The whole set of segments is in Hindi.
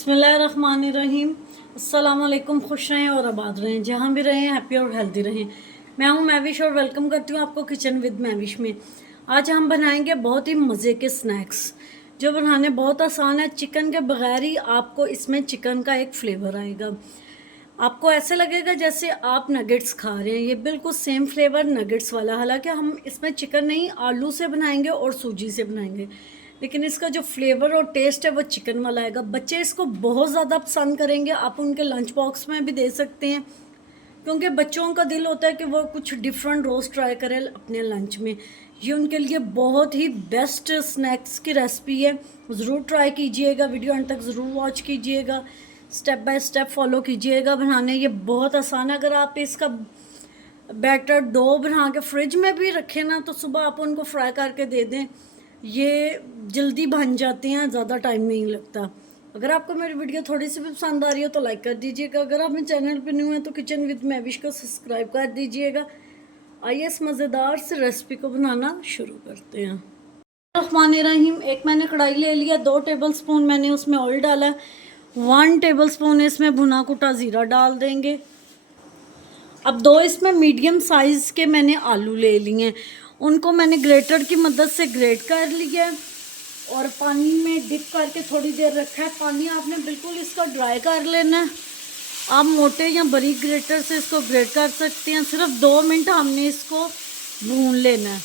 बिस्मिल्लाहिर्रहमानिर्रहीम। अस्सलाम वालेकुम। खुश रहें और आबाद रहें, जहाँ भी रहें हैप्पी और हेल्दी रहें। मैं हूँ महविश और वेलकम करती हूँ आपको किचन विद महविश में। आज हम बनाएंगे बहुत ही मज़े के स्नैक्स जो बनाने बहुत आसान है। चिकन के बगैर ही आपको इसमें चिकन का एक फ्लेवर आएगा। आपको ऐसे लगेगा जैसे आप नगेट्स खा रहे हैं। ये बिल्कुल सेम फ्लेवर नगेट्स वाला, हालांकि हम इसमें चिकन नहीं आलू से बनाएंगे और सूजी से बनाएंगे, लेकिन इसका जो फ्लेवर और टेस्ट है वो चिकन वाला आएगा। बच्चे इसको बहुत ज़्यादा पसंद करेंगे। आप उनके लंच बॉक्स में भी दे सकते हैं, क्योंकि बच्चों का दिल होता है कि वो कुछ डिफरेंट रोज़ ट्राई करें अपने लंच में। ये उनके लिए बहुत ही बेस्ट स्नैक्स की रेसिपी है। ज़रूर ट्राई कीजिएगा, वीडियो अंत तक ज़रूर वॉच कीजिएगा, स्टेप बाय स्टेप फॉलो कीजिएगा बनाने। ये बहुत आसान है। अगर आप इसका बैटर डो बना के फ्रिज में भी रखें ना, तो सुबह आप उनको फ्राई करके दे दें, ये जल्दी बन जाती हैं, ज़्यादा टाइम नहीं लगता। अगर आपको मेरी वीडियो थोड़ी सी भी पसंद आ रही हो तो लाइक कर दीजिएगा। अगर आप मेरे चैनल पर न्यू हैं तो किचन विद महविश को सब्सक्राइब कर दीजिएगा। आइए इस मज़ेदार से रेसिपी को बनाना शुरू करते हैं। रहमानिर्रहीम। एक मैंने कढ़ाई ले लिया, 2 टेबल स्पून मैंने उसमें ऑयल डाला, 1 टेबल स्पून इसमें भुना कुटा ज़ीरा डाल देंगे। अब 2 इसमें मीडियम साइज़ के मैंने आलू ले लिए हैं, उनको मैंने ग्रेटर की मदद से ग्रेट कर लिया है और पानी में डिप करके थोड़ी देर रखा है। पानी आपने बिल्कुल इसका ड्राई कर लेना है। आप मोटे या बारीक ग्रेटर से इसको ग्रेट कर सकते हैं। सिर्फ 2 मिनट हमने इसको भून लेना है।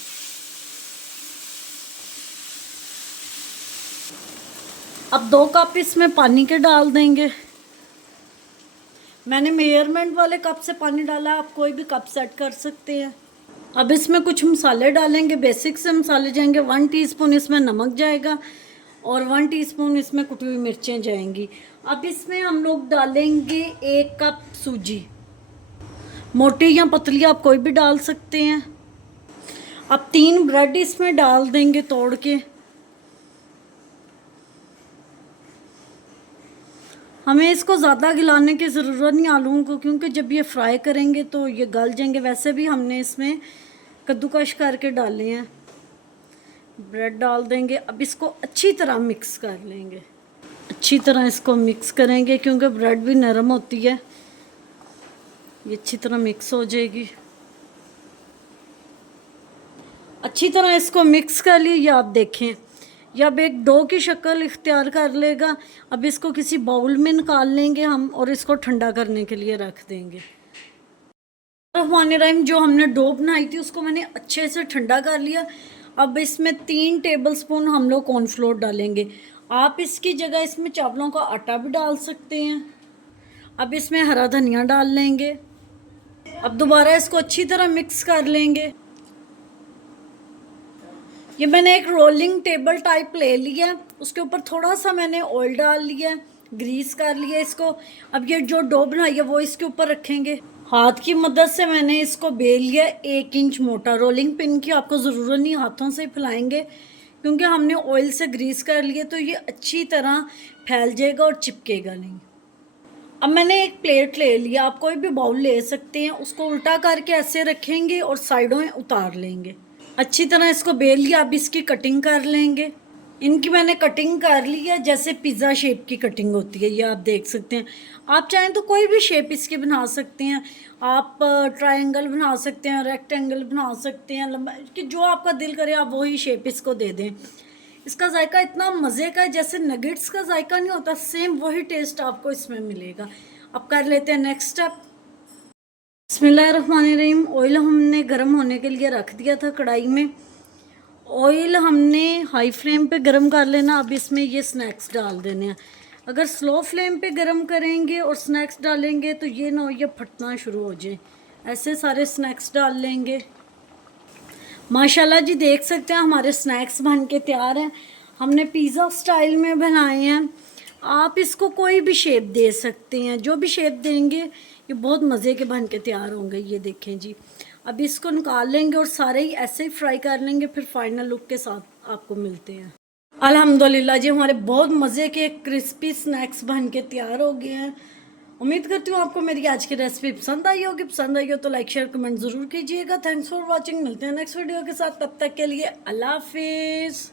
अब 2 कप इसमें पानी के डाल देंगे। मैंने मेजरमेंट वाले कप से पानी डाला, आप कोई भी कप सेट कर सकते हैं। अब इसमें कुछ मसाले डालेंगे, बेसिक से मसाले जाएंगे। 1 टीस्पून इसमें नमक जाएगा और 1 टीस्पून इसमें कुटी हुई मिर्चें जाएंगी। अब इसमें हम लोग डालेंगे 1 कप सूजी, मोटी या पतली आप कोई भी डाल सकते हैं। अब 3 ब्रेड इसमें डाल देंगे तोड़ के। हमें इसको ज़्यादा गिलाने की ज़रूरत नहीं आलूओं को, क्योंकि जब ये फ्राई करेंगे तो ये गल जाएंगे। वैसे भी हमने इसमें कद्दूकश करके डाले हैं। ब्रेड डाल देंगे। अब इसको अच्छी तरह मिक्स कर लेंगे। अच्छी तरह इसको मिक्स करेंगे, क्योंकि ब्रेड भी नरम होती है। ये अच्छी तरह मिक्स हो जाएगी। अच्छी तरह इसको मिक्स कर लिए, ये आप देखें ये अब एक डो की शक्ल इख्तियार कर लेगा। अब इसको किसी बाउल में निकाल लेंगे हम और इसको ठंडा करने के लिए रख देंगे। रहमानिर्रहीम। जो हमने डो बनाई थी उसको मैंने अच्छे से ठंडा कर लिया। अब इसमें 3 टेबल स्पून हम लोग कॉर्नफ्लोर डालेंगे। आप इसकी जगह इसमें चावलों का आटा भी डाल सकते हैं। अब इसमें हरा धनिया डाल लेंगे। अब दोबारा इसको अच्छी तरह मिक्स कर लेंगे। ये मैंने एक रोलिंग टेबल टाइप ले लिया, उसके ऊपर थोड़ा सा मैंने ऑयल डाल लिया, ग्रीस कर लिया इसको। अब ये जो डो बनाई है वो इसके ऊपर रखेंगे। हाथ की मदद से मैंने इसको बेल लिया 1 इंच मोटा। रोलिंग पिन की आपको ज़रूरत नहीं, हाथों से फैलाएंगे, क्योंकि हमने ऑयल से ग्रीस कर लिया तो ये अच्छी तरह फैल जाएगा और चिपकेगा नहीं। अब मैंने एक प्लेट ले लिया, आप कोई भी बाउल ले सकते हैं। उसको उल्टा करके ऐसे रखेंगे और साइडों में उतार लेंगे। अच्छी तरह इसको बेल लिया। अब इसकी कटिंग कर लेंगे। इनकी मैंने कटिंग कर ली है, जैसे पिज़्ज़ा शेप की कटिंग होती है, ये आप देख सकते हैं। आप चाहें तो कोई भी शेप इसकी बना सकते हैं। आप ट्रायंगल बना सकते हैं, रेक्टेंगल बना सकते हैं, लंबा कि जो आपका दिल करे आप वही शेप इसको दे दें। इसका जायका इतना मज़े का है, जैसे नगेट्स का जायका नहीं होता, सेम वही टेस्ट आपको इसमें मिलेगा। अब कर लेते हैं नेक्स्ट स्टेप। बिस्मिल्लाहिर्रहमानिर्रहीम। ऑयल हमने गर्म होने के लिए रख दिया था कढ़ाई में। ऑयल हमने हाई फ्लेम पे गर्म कर लेना। अब इसमें ये स्नैक्स डाल देने हैं। अगर स्लो फ्लेम पे गर्म करेंगे और स्नैक्स डालेंगे तो ये ना हो ये फटना शुरू हो जाए। ऐसे सारे स्नैक्स डाल लेंगे। माशाल्लाह जी, देख सकते हैं हमारे स्नैक्स बन के तैयार हैं। हमने पिज़्ज़ा स्टाइल में बनाए हैं। आप इसको कोई भी शेप दे सकते हैं, जो भी शेप देंगे ये बहुत मज़े के बन के तैयार होंगे। ये देखें जी। अब इसको निकाल लेंगे और सारे ही ऐसे ही फ्राई कर लेंगे, फिर फाइनल लुक के साथ आपको मिलते हैं। अल्हम्दुलिल्लाह जी, हमारे बहुत मज़े के क्रिस्पी स्नैक्स बन के तैयार हो गए हैं। उम्मीद करती हूँ आपको मेरी आज की रेसिपी पसंद आई होगी। पसंद आई हो तो लाइक शेयर कमेंट ज़रूर कीजिएगा। Thanks for watching. मिलते हैं नेक्स्ट वीडियो के साथ, तब तक के लिए अल्लाह हाफिज़।